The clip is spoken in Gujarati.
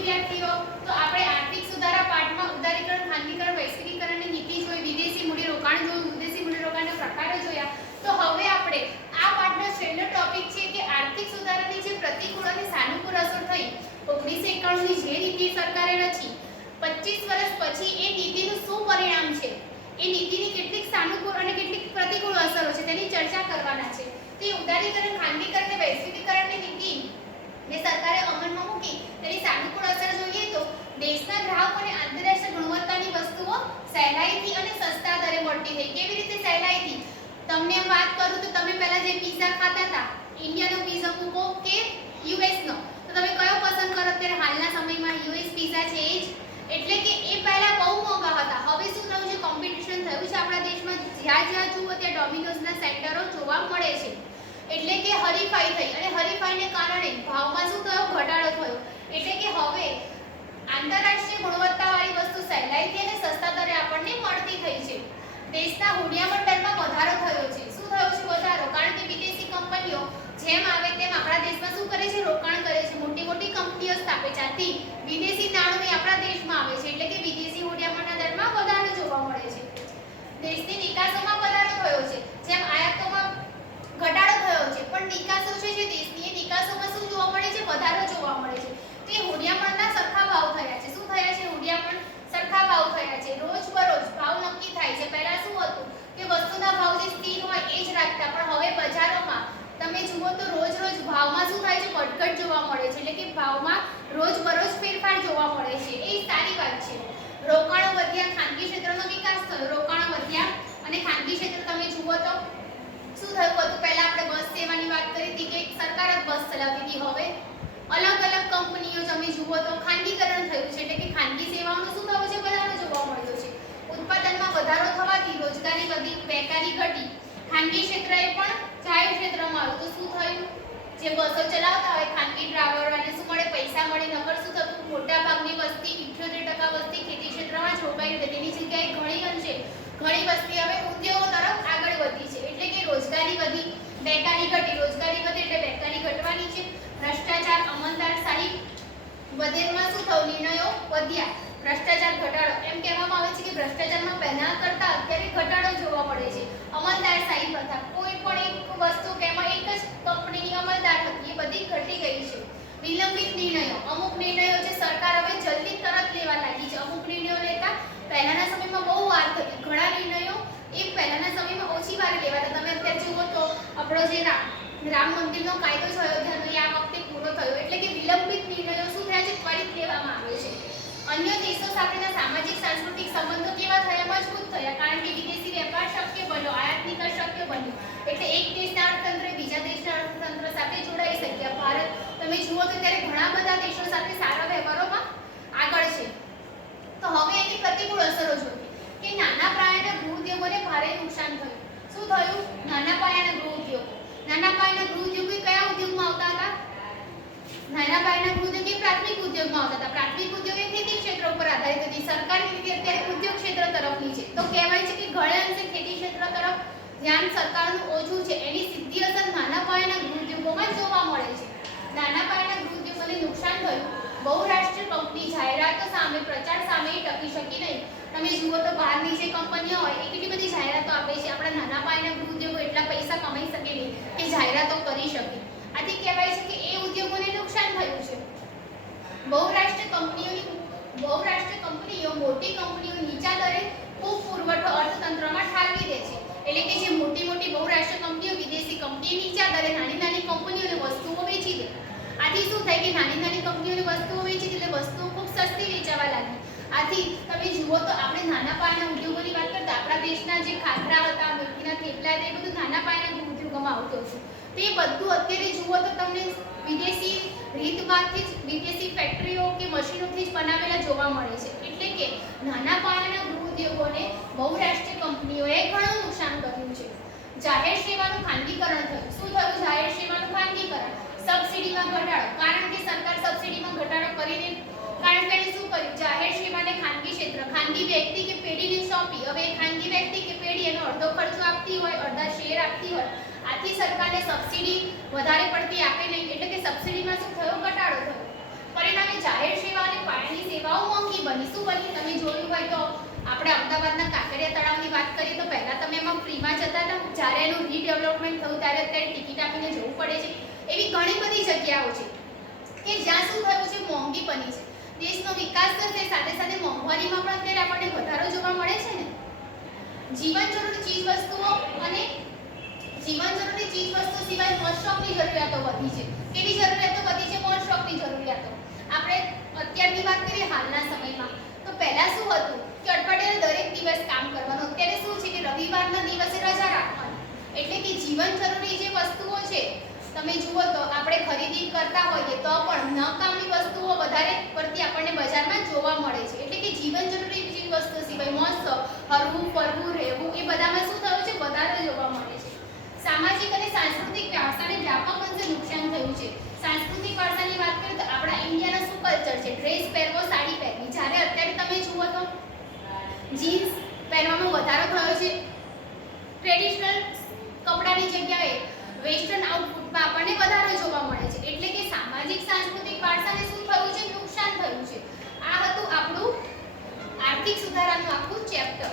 વિદ્યાર્થીઓ, તો આપણે આર્થિક સુધારા પાઠમાં ઉદારીકરણ, ખાનગીકરણ, વૈશ્વિકીકરણની નીતિ જોઈ, વિદેશી મૂડીરોકાણ જોયું, વિદેશી મૂડીરોકાણના પ્રકારો જોયા. તો હવે આપણે આ પાઠનો છેલ્લો ટોપિક છે કે આર્થિક સુધારાની જે પ્રતિકૂળ અને સાનુકૂળ અસર થઈ 1991ની જે નીતિ સરકારે રચી 25 વર્ષ પછી એ નીતિનું શું પરિણામ છે, એ નીતિની કેટલીક સાનુકૂળ અને કેટલીક પ્રતિકૂળ અસરો છે તેની ચર્ચા કરવાના છે. તે ઉદારીકરણ, ખાનગીકરણ અને વૈશ્વિકીકરણની નીતિ જે સરકારે અમલમાં મૂકી તેની સાનુકૂળ અસર જોઈએ તો દેશના ગ્રાહકોને આંતરરાષ્ટ્રીય ગુણવત્તાની વસ્તુઓ સહેલાઈથી અને સસ્તા દરે મળતી થઈ. કેવી રીતે સહેલાઈથી? તમને વાત કરું તો તમે પહેલા જે પિઝા ખાતા હતા, ઇન્ડિયાનો પિઝા મૂકો કે યુએસનો, તો તમે કયો પસંદ કરો? અત્યારે હાલના સમયમાં યુએસ પિઝા છે એ જ. એટલે કે એ પહેલા બહુ મોંઘા હતા. હવે શું થયું છે? કોમ્પિટિશન થયું છે આપણા દેશમાં. જ્યાં જ્યાં જુઓ ત્યાં ડોમિનોઝના સેન્ટરો જોવા મળે છે. એટલે કે હરીફાઈ થઈ અને હરીફાઈને કારણે ભાવમાં શું થયો? ઘટાડો થયો. એટલે કે હવે આંતરરાષ્ટ્રીય ગુણવત્તાવાળી વસ્તુ સહેલાઈથી અને સસ્તા દરે આપણને મળતી થઈ છે. દેશના હુંડિયામણ દરમાં વધારો થયો છે. શું થયો છે? વધારો. કારણ કે વિદેશી કંપનીઓ જેમ આવે તેમ આપણા દેશમાં શું કરે છે? રોકાણ કરે છે. મોટી મોટી કંપનીઓ સ્થાપે છે. આથી વિદેશી નાણું આપણા દેશમાં આવે છે. એટલે કે વિદેશી હુંડિયામણના દરમાં વધારો જોવા મળે છે. દેશની નિકાસોમાં વધારો થયો છે. જેમ આયાતોમાં ઘટાડો થયો છે, પણ નિકાસો છે જે દેશની, એ નિકાસોમાં શું જોવા મળે છે? વધારો જોવા મળે છે. તે હુંડિયામણના સરખા ભાવ થયા છે. શું થયા છે? હુંડિયામણ સરખા ભાવ થયા છે. રોજ બરોજ ભાવ નક્કી થાય છે. પહેલા શું હતું કે વસ્તુના ભાવ જે સ્થિર હોય એ જ રાખતા, પણ હવે બજારોમાં તમે જુઓ તો રોજ રોજ ભાવમાં શું થાય છે? વધઘટ જોવા મળે છે. એટલે કે ભાવમાં રોજ બરોજ ફેરફાર જોવા મળે છે. એ સારી વાત છે. રોકાણો વધ્યા, ખાનગી ક્ષેત્રનો વિકાસ થયો. રોકાણો વધ્યા અને ખાનગી ક્ષેત્ર તમે જુઓ તો શું થયું હતું? પહેલા આપણે બસ સેવાની વાત કરી હતી કે સરકાર જ બસ ચલાવતી હતી. હવે અલગ અલગ કંપનીઓ તમે જુઓ તો ખાનગીકરણ થયું છે. એટલે કે ખાનગી સેવાઓનો શું થયો છે? વધારો જોવા મળ્યો છે. ઉત્પાદનમાં વધારો થવાથી રોજગારી વધી, બેકારી ઘટી. ખાનગી ક્ષેત્રએ પણ જાહેર ક્ષેત્રમાં આવ્યું તો શું થયું? જે બસો ચલાવતા હોય ખાનગી ડ્રાઈવરોને શું મળે? પૈસા મળે. નકર શું થતું? મોટા ભાગની વસ્તી 78% વસ્તી ખેતી ક્ષેત્રમાં જ રોકાઈ હતી. તેની જગ્યાએ ઘણી વસ્તી હવે ઉદ્યોગો તરફ આગળ વધી છે. એટલે કે રોજગારી વધી, બેકારી ઘટી. રોજગારી વધે એટલે બેકારી ઘટવાની છે. ભ્રષ્ટાચાર, અમલદારશાહી વધેમાં શું થયું? નિર્ણયો વધ્યા. ભ્રષ્ટાચાર ઘટાડો. એમ કહેવામાં આવે છે કે ભ્રષ્ટાચારમાં પહેલા કરતા અત્યારે ઘટાડો જોવા મળે છે. અમલદારશાહી પ્રથા, કોઈ પણ એક વસ્તુ કે એમાં એક જ કંપનીની અમલદાર હતી, એ બધી ઘટી ગઈ છે. વિલંબિત નિર્ણયો, અમુક નિર્ણયો જે સરકાર હવે જલ્દી તરત લેવા લાગી છે. અમુક નિર્ણયો લેતા પહેલાના સમયમાં બહુ વાર થતી. ઘણા નિર્ણયો એ પહેલાના સમયમાં ઓછી વાર લેવાતા. તમે અત્યારે જુઓ તો આપણો જે રામ મંદિરનો કાયદો છે અયોધ્યાનો, એ આ વખતે પૂરો થયો. એટલે કે વિલંબિત નિર્ણયો શું થયા છે? ત્વરિત લેવામાં આવે છે. અન્ય દેશો સાથેના સામાજિક સાંસ્કૃતિક સંબંધો કેવા થયા? મજબૂત થયા. કારણ કે વિદેશી વેપાર શક્ય બન્યો, આયાત નિકાસ શક્ય બન્યું. એટલે એક દેશના અર્થતંત્ર બીજા દેશના અર્થતંત્ર સાથે જોડાઈ શક્યા. ભારત તમે જુઓ તો ત્યારે ઘણા બધા દેશો સાથે સારા વ્યવહારોમાં આગળ છે. તો હવે એની પ્રતિકૂળ અસરો જોઈએ કે નાના પાયાના ગૃહ ઉદ્યોગોને ભારે નુકસાન થયું. શું થયું? નાના પાયાના ગૃહ ઉદ્યોગો. નાના પાયાના ગૃહ ઉદ્યોગો કયા ઉદ્યોગમાં આવતા હતા? નાના પાયાના ગૃહ ઉદ્યોગ એ પ્રાથમિક ઉદ્યોગમાં આવતા હતા. પ્રાથમિક ઉદ્યોગ એ ખેતી ક્ષેત્ર ઉપર આધારિત હતી. સરકારની નીતિ અત્યારે ઉદ્યોગ ક્ષેત્ર તરફની છે. તો કહેવાય છે કે ઘણા અંશે ખેતી ક્ષેત્ર તરફ ધ્યાન સરકારનું ઓછું છે. એની સીધી અસર નાના પાયાના ગૃહ ઉદ્યોગોમાં જોવા મળે છે. નાના પાયાના ગૃહ ઉદ્યોગોને નુકસાન થયું. બહુરાષ્ટ્રીય કંપની જાહેરાતો સામે, પ્રચાર સામે ટકી શકી નહીં. તમે જુઓ તો બહારની જે કંપનીઓ હોય એ કેટલી બધી જાહેરાતો આપે છે. આપણા નાના પાયાના ગૃહ ઉદ્યોગો એટલા પૈસા કમાઈ શકે નહીં કે જાહેરાતો કરી શકે. આથી કહેવાય છે કે એ ઉદ્યોગોને નુકસાન થયું છે. બહુરાષ્ટ્રીય કંપનીઓ મોટી કંપનીઓ નીચા દરે ખૂબ પુરવઠો અર્થતંત્રમાં ઠાલવી દે છે. એટલે કે જે મોટી મોટી બહુરાષ્ટ્રીય કંપનીઓ, વિદેશી કંપનીઓ નીચા દરે નાની નાની કંપનીઓને વસ્તુઓ વેચી દે. આથી શું થાય કે નાની નાની કંપનીઓને વસ્તુઓ વેચી એટલે વસ્તુઓ ખૂબ સસ્તી વેચાવા લાગી. આથી તમે જુઓ તો આપણે નાના પાયાના ઉદ્યોગોની વાત કરતા આપણા દેશના જે ખાખરા હતા, મેથીના થેપલા હતા, એ બધું નાના પાયાના ઉદ્યોગોમાં આવતું હતું. તે બધું અત્યારે જુઓ તો તમને વિદેશી રીતભાતથી જ, વિદેશી ફેક્ટરીઓ કે મશીનોથી જ બનાવેલા જોવા મળે છે. એટલે કે નાના પાયાના ગૃહ ઉદ્યોગોને બહુરાષ્ટ્રીય કંપનીઓએ ઘણું નુકસાન કર્યું છે. જાહેર સેવાનું ખાનગીકરણ થયું. શું થયું? જાહેર સેવાનું ખાનગીકરણ. સબસિડીમાં ઘટાડો. કારણ કે સરકાર સબસિડીમાં ઘટાડો કરીને કારણ કે શું કર્યું? જાહેર સેવાને ખાનગી ક્ષેત્ર, ખાનગી વ્યક્તિ કે પેઢીને સોંપી. હવે ખાનગી વ્યક્તિ કે પેઢી એનો અડધો ખર્ચો આપતી હોય, અડધા શેર આપતી હોય. આથી સરકારને સબસિડી વધારે પડતી આપે નહીં. એટલે કે સબસિડીમાં શું થયો? ઘટાડો થયો. પરિણામે જાહેર સેવાને બની. શું બની? તમે જોયું હોય તો આપણે અમદાવાદના કાંકરિયા તળાવની વાત કરીએ તો પહેલા તમે એમાં ફ્રીમાં જતા હતા, જ્યારે એનું રીડેવલપમેન્ટ થયું ત્યારે અત્યારે ટિકિટ આપીને જવું પડે છે. એવી ઘણી બધી જગ્યાઓ છે કે જ્યાં શું થયું છે, મોંઘી બની છે. દેશનો વિકાસ થશે સાથે સાથે મોંઘવારીમાં પણ અત્યારે આપણને વધારો જોવા મળે છે ને. જીવન જરૂરી ચીજ વસ્તુઓ અને જીવન જરૂરી ચીજ વસ્તુ સિવાય મોજશોખની જરૂરિયાતો વધી છે. કેવી જરૂરિયાતો વધી છે? મોજશોખની જરૂરિયાતો. આપણે અત્યારની વાત કરીએ હાલના સમયમાં, તો પહેલા શું હતું કે અઠવાડિયાના દરેક દિવસ કામ કરવાનું. અત્યારે શું છે કે રવિવારના દિવસે રજા રાખવાની. એટલે કે જીવન જરૂરી જે વસ્તુઓ છે, તમે જુઓ તો આપણે ખરીદી કરતા હોઈએ તો પણ નકામી વસ્તુઓ વધારે પડતી આપણને બજારમાં જોવા મળે છે. એટલે કે જીવન જરૂરી ચીજ વસ્તુ સિવાય મોજ શોખ, હરવું ફરવું રહેવું એ બધામાં શું થયું છે? વધારે જોવા મળે છે. સામાજિક અને સાંસ્કૃતિક વારસાને વ્યાપક અંશે નુકસાન થયું છે. સાંસ્કૃતિક વારસાની વાત કરીએ તો આપણા ઇન્ડિયાનો શું કલ્ચર છે? ડ્રેસ પહેરવો, સાડી પહેરવી. જ્યારે અત્યારે તમે જુઓ તો જીન્સ પહેરવામાં વધારો થયો છે. ટ્રેડિશનલ કપડાની જગ્યાએ વેસ્ટર્ન આઉટફિટમાં આપણને વધારો જોવા મળે છે. એટલે કે સામાજિક સાંસ્કૃતિક વારસાને શું થયું છે? નુકસાન થયું છે. આ હતું આપણું આર્થિક સુધારાનું આખું ચેપ્ટર.